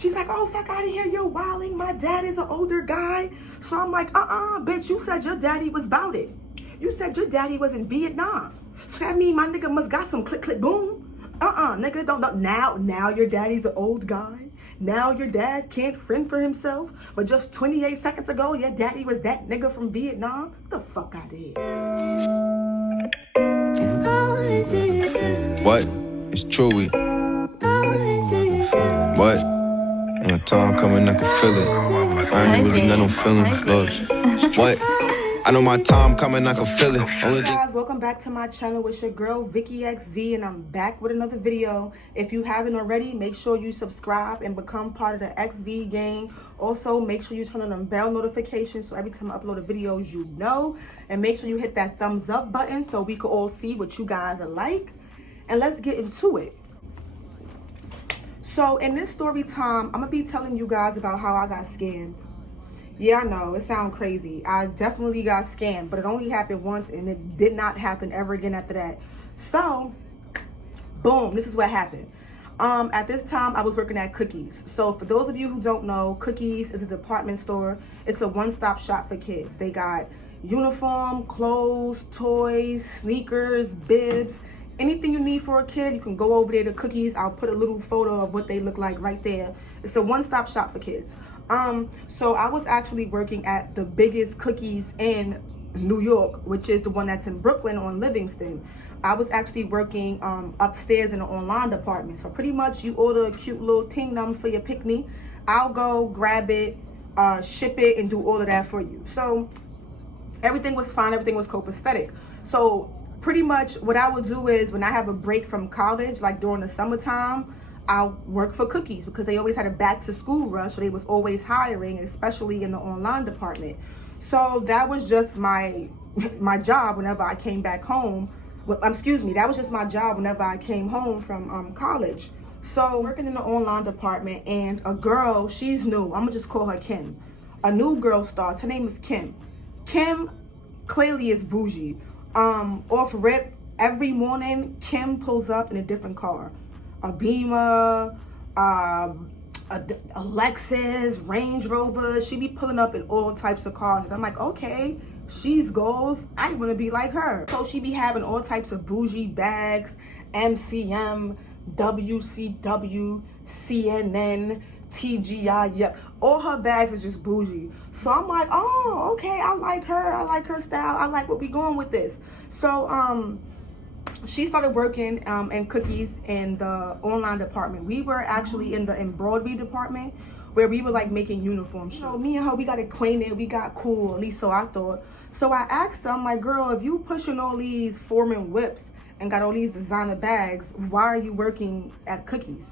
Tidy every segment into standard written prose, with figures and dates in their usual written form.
She's like, oh, fuck out of here, you're wilding. My dad is an older guy. So I'm like, bitch, you said your daddy was about it. You said your daddy was in Vietnam. So that mean my nigga must got some click, click, boom. Nigga, don't know. Now your daddy's an old guy. Now your dad can't fend for himself. But just 28 seconds ago, your daddy was that nigga from Vietnam. Get the fuck out of here. What? It's true, we. What? When the time coming, I can feel it. I ain't really got no feelings, look. What? I know my time coming, I can feel it. Hey guys, welcome back to my channel. It's your girl Vicky XV, and I'm back with another video. If you haven't already, make sure you subscribe and become part of the XV gang. Also, make sure you turn on the bell notifications so every time I upload a videos, you know. And make sure you hit that thumbs up button so we can all see what you guys are like. And let's get into it. So in this story time, I'm gonna be telling you guys about how I got scammed. Yeah, I know, it sounds crazy. I definitely got scammed, but it only happened once and it did not happen ever again after that. So, boom, this is what happened. At this time, I was working at Cookies. So for those of you who don't know, Cookies is a department store. It's a one-stop shop for kids. They got uniform, clothes, toys, sneakers, bibs, anything you need for a kid, you can go over there to Cookies. I'll put a little photo of what they look like right there. It's a one-stop shop for kids. So I was actually working at the biggest Cookies in New York, which is the one that's in Brooklyn on Livingston. I was actually working upstairs in the online department. So pretty much you order a cute little ting-num for your pick-me. I'll go grab it, ship it, and do all of that for you. So everything was fine. Everything was copacetic. So pretty much what I would do is when I have a break from college, like during the summertime, I'll work for Cookies because they always had a back to school rush. So they was always hiring, especially in the online department. So that was just my job whenever I came back home. Well, excuse me, that was just my job whenever I came home from college. So working in the online department, and a girl, she's new. I'm gonna just call her Kim. A new girl starts. Her name is Kim. Kim clearly is bougie. Off rip, every morning Kim pulls up in a different car. A Beamer, a Lexus, Range Rover. She be pulling up in all types of cars. I'm like, okay, she's goals. I want to be like her. So she be having all types of bougie bags, MCM, WCW, CNN, TGI, yep. All her bags are just bougie. So I'm like, oh, okay, I like her. I like her style. I like what we going with this. So, she started working in Cookies in the online department. We were actually in the embroidery department where we were like making uniforms. So me and her, we got acquainted, we got cool, at least so I thought. So I asked her, I'm like, girl, if you pushing all these Foreman whips and got all these designer bags, why are you working at Cookies?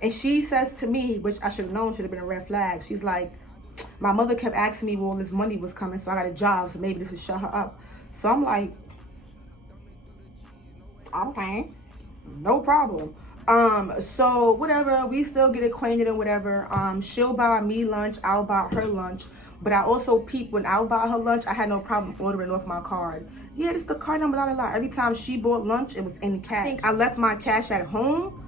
And she says to me, which I should have known should have been a red flag. She's like, my mother kept asking me where all this money was coming, so I got a job, so maybe this would shut her up. So I'm like, okay, no problem. So whatever, we still get acquainted and whatever. She'll buy me lunch, I'll buy her lunch. But I also peep when I'll buy her lunch, I had no problem ordering off my card. Yeah, this is the card number, Every time she bought lunch, it was in cash. I think I left my cash at home.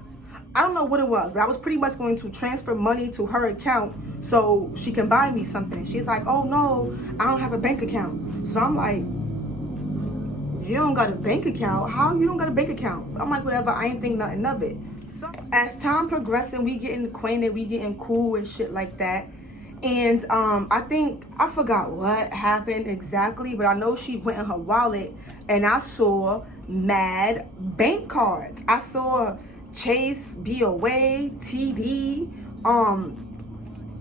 I don't know what it was, but I was pretty much going to transfer money to her account so she can buy me something. She's like, oh no, I don't have a bank account. So I'm like, you don't got a bank account? How you don't got a bank account? I'm like, whatever, I ain't think nothing of it. So as time progressing, we getting acquainted, we getting cool and shit like that. And I forgot what happened exactly, but I know she went in her wallet and I saw mad bank cards. I saw Chase, BOA, TD,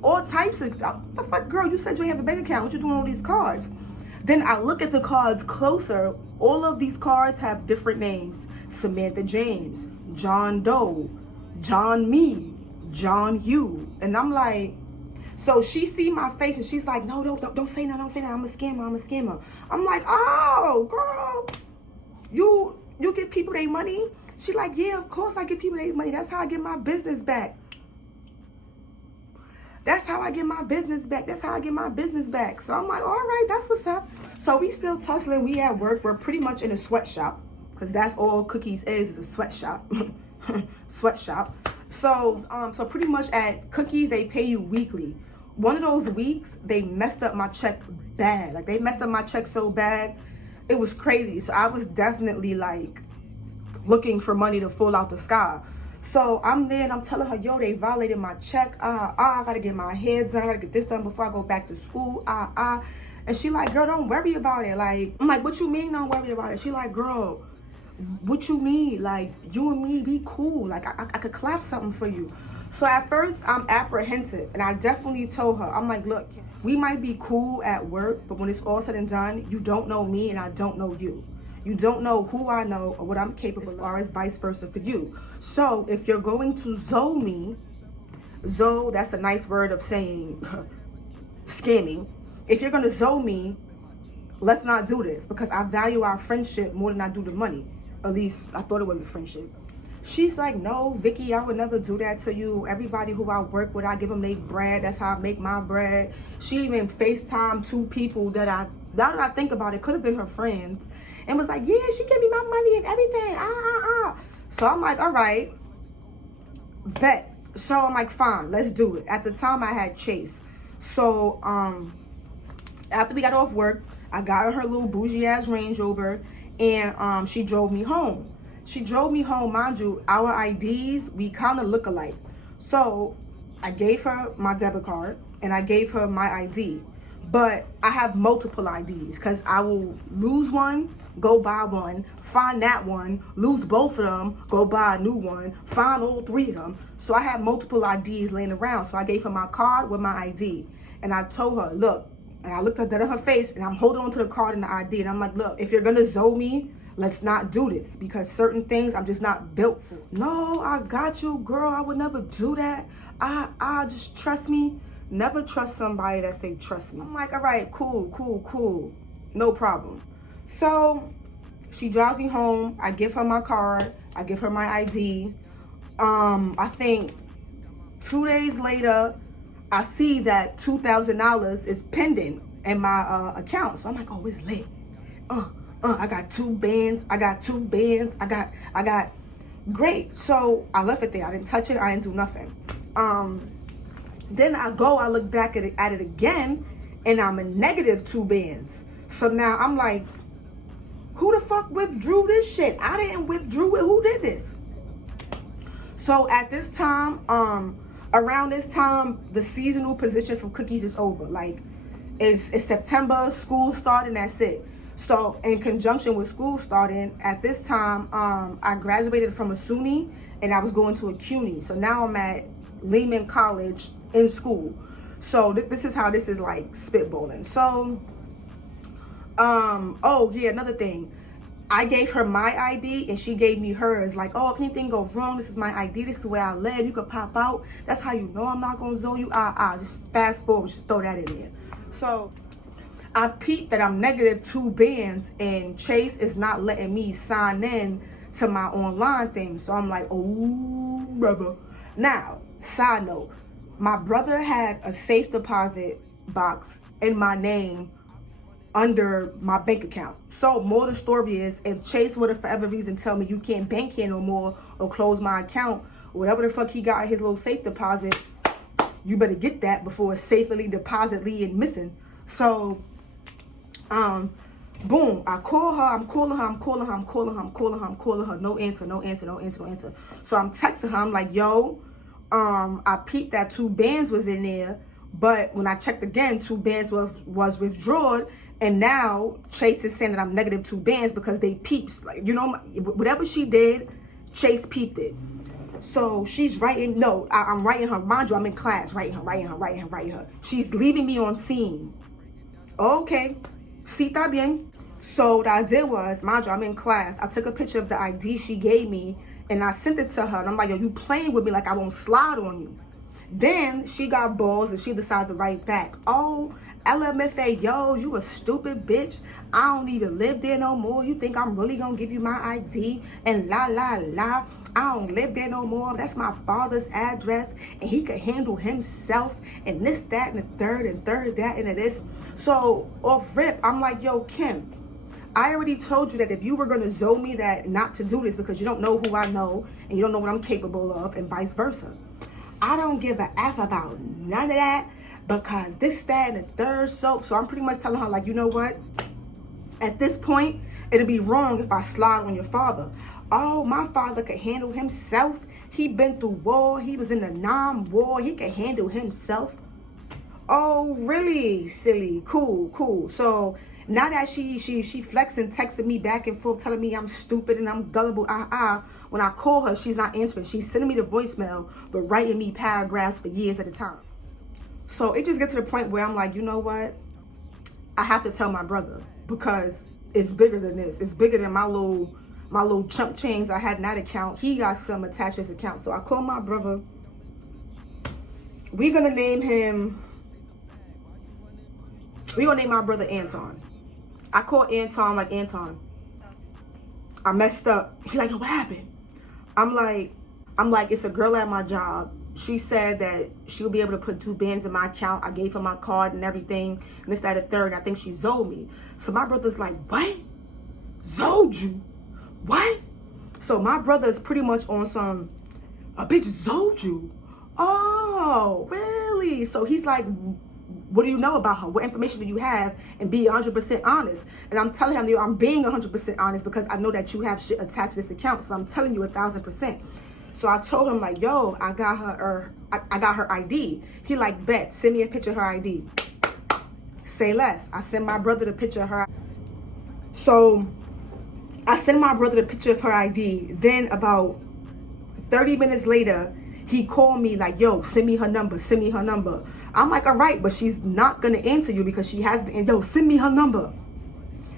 all types of stuff. What the fuck, girl, you said you didn't have a bank account. What you doing with all these cards? Then I look at the cards closer. All of these cards have different names. Samantha James, John Doe, John Me, John You. And I'm like, so she see my face and she's like, no, don't say that, don't say that. I'm a scammer. I'm like, oh, girl, you give people their money? She like, yeah, of course I give people their money. That's how I get my business back. That's how I get my business back. That's how I get my business back. So I'm like, all right, that's what's up. So we still tussling. We at work. We're pretty much in a sweatshop because that's all Cookies is a sweatshop. Sweatshop. So pretty much at Cookies, they pay you weekly. One of those weeks, they messed up my check bad. Like, they messed up my check so bad, it was crazy. So I was definitely like looking for money to fall out the sky. So I'm there and I'm telling her, yo, they violated my check. I gotta get my hair done. I gotta get this done before I go back to school. And she like, girl, don't worry about it. Like, I'm like, what you mean don't worry about it? She like, girl, what you mean? Like, you and me be cool. Like, I could clap something for you. So at first I'm apprehensive, and I definitely told her, I'm like, look, we might be cool at work, but when it's all said and done, you don't know me and I don't know you. You don't know who I know or what I'm capable of, or as vice versa for you. So if you're going to zoe me, zoe, that's a nice word of saying scamming. If you're gonna zoe me, let's not do this, because I value our friendship more than I do the money. At least I thought it was a friendship. She's like, no, Vicky, I would never do that to you. Everybody who I work with, I give them their bread. That's how I make my bread. She even FaceTime two people that now that I think about it, could have been her friends, and was like, yeah, she gave me my money and everything. So I'm like, all right, bet. So I'm like, fine, let's do it. At the time, I had Chase. So after we got off work, I got her little bougie ass Range Rover, and she drove me home. She drove me home, mind you, our IDs, we kind of look alike. So I gave her my debit card and I gave her my ID. But I have multiple IDs, because I will lose one, go buy one, find that one, lose both of them, go buy a new one, find all three of them. So I have multiple IDs laying around. So I gave her my card with my ID. And I told her, look, and I looked at that in her face, and I'm holding on to the card and the ID. And I'm like, look, if you're going to zoe me, let's not do this, because certain things I'm just not built for. No, I got you, girl. I would never do that. I just trust me. Never trust somebody that say trust me. I'm like, all right, cool. No problem. So she drives me home. I give her my card. I give her my ID. I think 2 days later, I see that $2,000 is pending in my account. So I'm like, oh, it's lit. I got two bands. I got great. So I left it there. I didn't touch it. I didn't do nothing. Then I look back at it again, and I'm a negative 2 bands. So now I'm like, who the fuck withdrew this shit? I didn't withdrew it. Who did this? So at this time, around this time, the seasonal position from Cookies is over. Like, it's September, school starting, that's it. So in conjunction with school starting, at this time, I graduated from a SUNY and I was going to a CUNY. So now I'm at Lehman College in school. So this is how this is like spitballing. So, oh yeah, another thing. I gave her my ID and she gave me hers. Like, oh, if anything goes wrong, this is my ID. This is where I live. You could pop out. That's how you know I'm not going to zoe you. Just fast forward. Just throw that in there. So I peeped that I'm negative 2 bands and Chase is not letting me sign in to my online thing. So I'm like, oh, brother. Now, side note, my brother had a safe deposit box in my name under my bank account. So more the story is, if Chase would have for whatever reason tell me you can't bank here no more or close my account, or whatever the fuck he got his little safe deposit, you better get that before it's safely depositly and missing. So boom, I call her, I'm calling her, no answer. So I'm texting her, I'm like, yo, I peeped that 2 bands was in there, but when I checked again, 2 bands was withdrawn, and now Chase is saying that I'm negative 2 bands because they peeps. Like, you know, whatever she did, Chase peeped it. So she's writing, no, I'm writing her, mind you, I'm in class, writing her. She's leaving me on scene. Okay, sí, está bien. So what I did was, mind you, I'm in class. I took a picture of the ID she gave me and I sent it to her. And I'm like, yo, you playing with me like I won't slide on you. Then she got balls and she decided to write back, oh, LMFA, yo, you a stupid bitch. I don't even live there no more. You think I'm really gonna give you my ID? And la. I don't live there no more. That's my father's address and he could handle himself and this, that, and the third, that, and this. So off rip, I'm like, yo, Kim, I already told you that if you were going to zoe me, that not to do this because you don't know who I know and you don't know what I'm capable of, and vice versa. I don't give a F about none of that because this, that, and the third. So I'm pretty much telling her, like, you know what? At this point, it'd be wrong if I slide on your father. Oh, my father could handle himself. He been through war. He was in the non-war. He could handle himself. Oh, really? Silly. Cool. So now that she flexing, texting me back and forth, telling me I'm stupid and I'm gullible. When I call her, she's not answering. She's sending me the voicemail, but writing me paragraphs for years at a time. So it just gets to the point where I'm like, you know what? I have to tell my brother because it's bigger than this. It's bigger than my little chump change I had in that account. He got some attached to his account. So I call my brother. We're gonna name my brother Anton. I call Anton, like, Anton, I messed up. He like, what happened? I'm like, it's a girl at my job. She said that she'll be able to put 2 bands in my account. I gave her my card and everything. And this, that, and the third. And I think she zoed me. So my brother's like, what? Zoed you? What? So my brother is pretty much on some, a bitch zoed you? Oh, really? So he's like, what do you know about her? What information do you have? And be 100% honest. And I'm telling him, I'm being 100% honest because I know that you have shit attached to this account. So I'm telling you 1,000%. So I told him, like, yo, I got her ID. He like, bet, send me a picture of her ID. Say less. I send my brother the picture of her. So I send my brother the picture of her ID. Then about 30 minutes later, he called me like, yo, send me her number. I'm like, all right, but she's not going to answer you because she has been, yo, send me her number.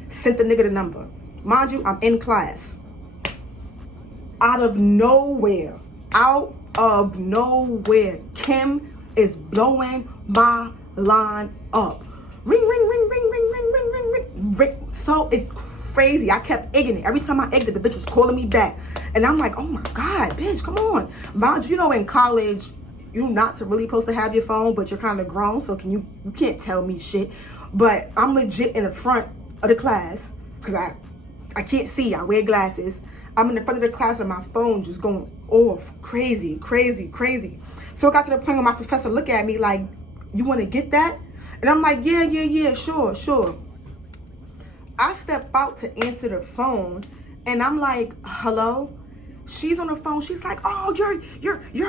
Sent the nigga the number. Mind you, I'm in class. Out of nowhere, Kim is blowing my line up. Ring. So it's crazy. I kept egging it. Every time I egged it, the bitch was calling me back. And I'm like, oh my God, bitch, come on. Mind you, in college, you're not really supposed to have your phone, but you're kind of grown, so you can't tell me shit. But I'm legit in the front of the class, because I can't see, I wear glasses. I'm in the front of the class with my phone just going off, crazy. So it got to the point where my professor looked at me like, you want to get that? And I'm like, yeah, sure. I step out to answer the phone, and I'm like, hello? She's on the phone. She's like, oh, you're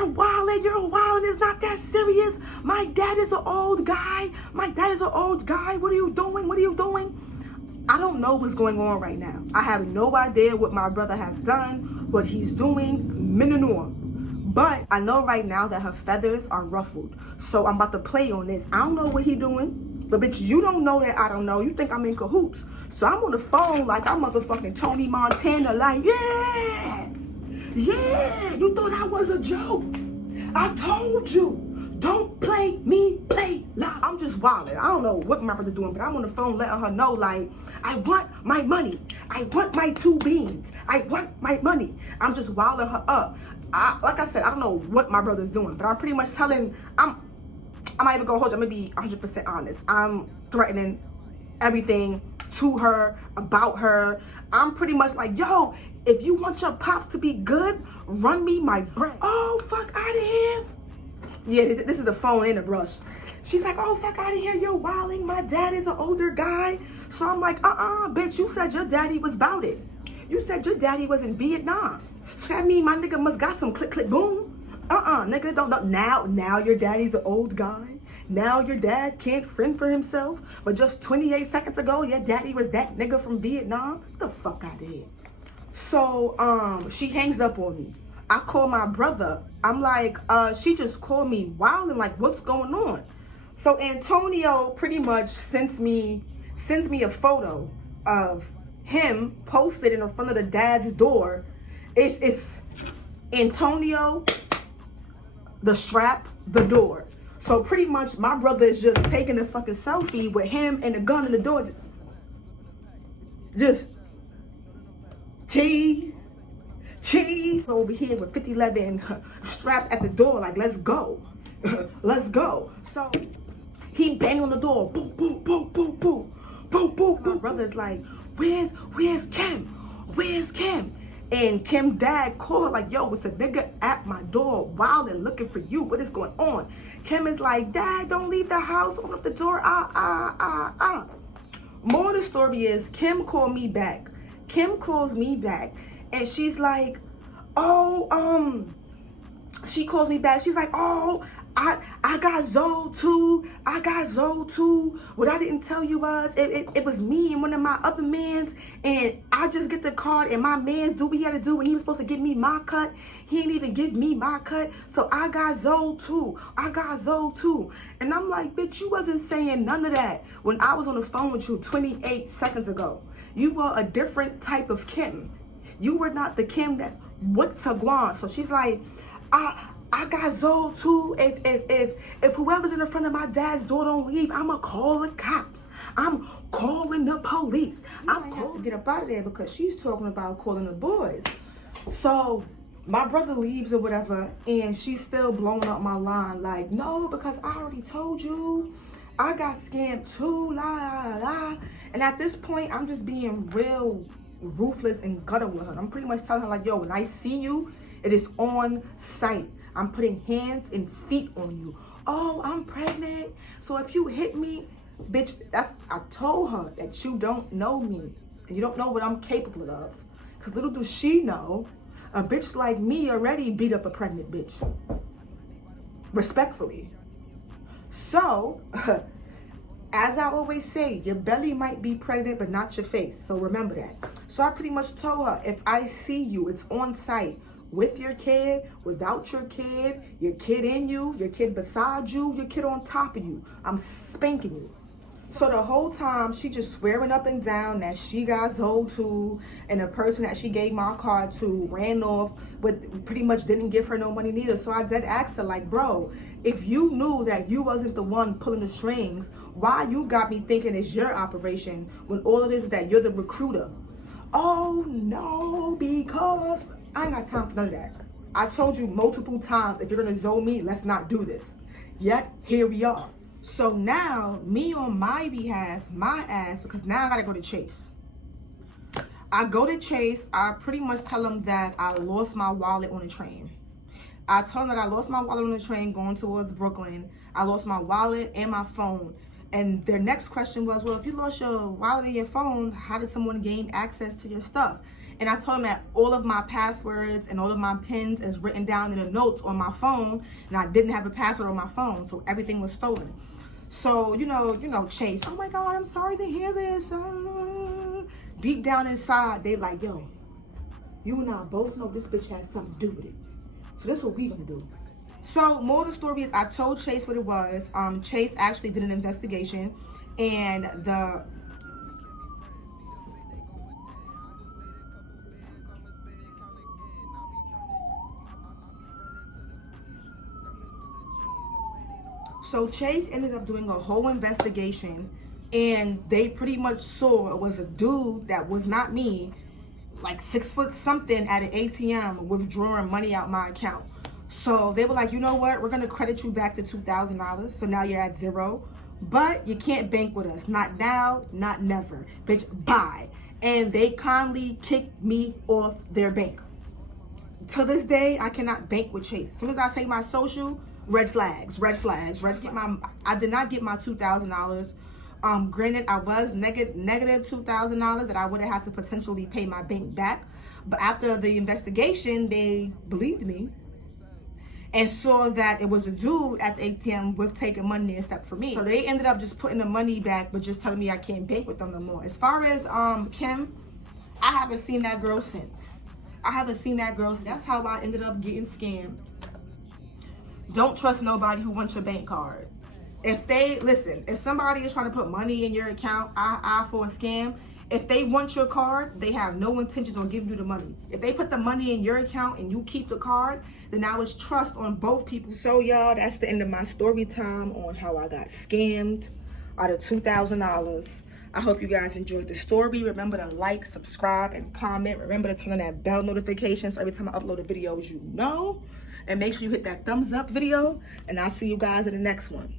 wildin'. It's not that serious. My dad is an old guy. What are you doing? I don't know what's going on right now. I have no idea what my brother has done, what he's doing, minimum. But I know right now that her feathers are ruffled. So I'm about to play on this. I don't know what he doing. But bitch, you don't know that I don't know. You think I'm in cahoots. So I'm on the phone like I'm motherfucking Tony Montana, like, yeah, you thought I was a joke. I told you. Don't play me, play live. I'm just wilding. I don't know what my brother doing, but I'm on the phone letting her know, like, I want my money. I want my 2 beans. I want my money. I'm just wilding her up. Like I said, I don't know what my brother's doing, but I'm pretty much telling, I'm not even gonna hold you. I'm gonna be 100% honest. I'm threatening everything to her, about her. I'm pretty much like, yo, if you want your pops to be good, run me my bread. Oh, fuck out of here. Yeah, this is the phone and the brush. She's like, oh, fuck out of here, you're wilding. My dad is an older guy. So I'm like, bitch, you said your daddy was bout it. You said your daddy was in Vietnam. So that mean my nigga must got some click, click, boom. Nigga, don't know. Now your daddy's an old guy. Now your dad can't fend for himself. But just 28 seconds ago, your daddy was that nigga from Vietnam. Get the fuck out of here. So, she hangs up on me. I call my brother. I'm like, she just called me wild and like, what's going on? So Antonio pretty much sends me a photo of him posted in front of the dad's door. It's Antonio, the strap, the door. So pretty much my brother is just taking a fucking selfie with him and the gun in the door. Just cheese over here with 5011 straps at the door, like, let's go. So he banged on the door, boom. My brother's like, where's Kim? Where's Kim? And Kim dad called her like, yo, it's a nigga at my door wilding looking for you. What is going on? Kim is like, Dad, don't leave the house. Open up the door. More of the story is Kim called me back. Kim calls me back and she's like, she calls me back. She's like, oh, I got Zoe too. I got Zoe too. What I didn't tell you was it was me and one of my other mans, and I just get the card and my mans do what he had to do when he was supposed to give me my cut. He didn't even give me my cut. So I got Zoe too. I got Zoe too. And I'm like, bitch, you wasn't saying none of that when I was on the phone with you 28 seconds ago. You were a different type of Kim. You were not the Kim that's went to Guam. So she's like, I got Zoe too. If whoever's in the front of my dad's door don't leave, I'ma call the cops. I'm calling the police. I'm calling to get up out of there because she's talking about calling the boys. So my brother leaves or whatever, and she's still blowing up my line like, no, because I already told you. I got scammed too, la la la. And at this point, I'm just being real ruthless and gutter with her. I'm pretty much telling her like, yo, when I see you, it is on sight. I'm putting hands and feet on you. Oh, I'm pregnant. So if you hit me, bitch, I told her that you don't know me. And you don't know what I'm capable of. Because little does she know, a bitch like me already beat up a pregnant bitch. Respectfully. So, as I always say, your belly might be pregnant, but not your face. So remember that. So I pretty much told her, if I see you, it's on site. With your kid, without your kid in you, your kid beside you, your kid on top of you. I'm spanking you. So the whole time, she just swearing up and down that she got Zoe too, and the person that she gave my card to ran off, but pretty much didn't give her no money neither. So I did ask her, like, bro, if you knew that you wasn't the one pulling the strings, why you got me thinking it's your operation when all it is that you're the recruiter? Oh, no, because I ain't got time for none of that. I told you multiple times, if you're gonna Zoe me, let's not do this. Yet, here we are. So now, me on my behalf, my ass, because now I gotta go to Chase. I go to Chase, I pretty much tell them that I lost my wallet on the train. I told them that I lost my wallet on the train going towards Brooklyn. I lost my wallet and my phone. And their next question was, well, if you lost your wallet and your phone, how did someone gain access to your stuff? And I told them that all of my passwords and all of my pins is written down in the notes on my phone, and I didn't have a password on my phone, so everything was stolen. So, you know, Chase, oh my God, I'm sorry to hear this. Deep down inside, they like, yo, you and I both know this bitch has something to do with it. So this is what we gonna do. So, more of the story is I told Chase what it was. Chase actually did an investigation, and So Chase ended up doing a whole investigation, and they pretty much saw it was a dude that was not me, like 6 foot something at an ATM withdrawing money out my account. So they were like, you know what? We're going to credit you back to $2,000. So now you're at zero, but you can't bank with us. Not now, not never. Bitch, bye. And they kindly kicked me off their bank. To this day, I cannot bank with Chase. As soon as I say my social, red flags. I did not get my $2,000. Granted, I was negative $2,000 that I would have had to potentially pay my bank back. But after the investigation, they believed me and saw that it was a dude at the ATM with taking money except for me. So they ended up just putting the money back, but just telling me I can't bank with them no more. As far as Kim, I haven't seen that girl since. That's how I ended up getting scammed. Don't trust nobody who wants your bank card. If somebody is trying to put money in your account, for a scam, if they want your card, they have no intentions on giving you the money. If they put the money in your account and you keep the card, then now it's trust on both people. So y'all, that's the end of my story time on how I got scammed out of $2,000. I hope you guys enjoyed the story. Remember to like, subscribe, and comment. Remember to turn on that bell notification so every time I upload a video, you know. And make sure you hit that thumbs up video. And I'll see you guys in the next one.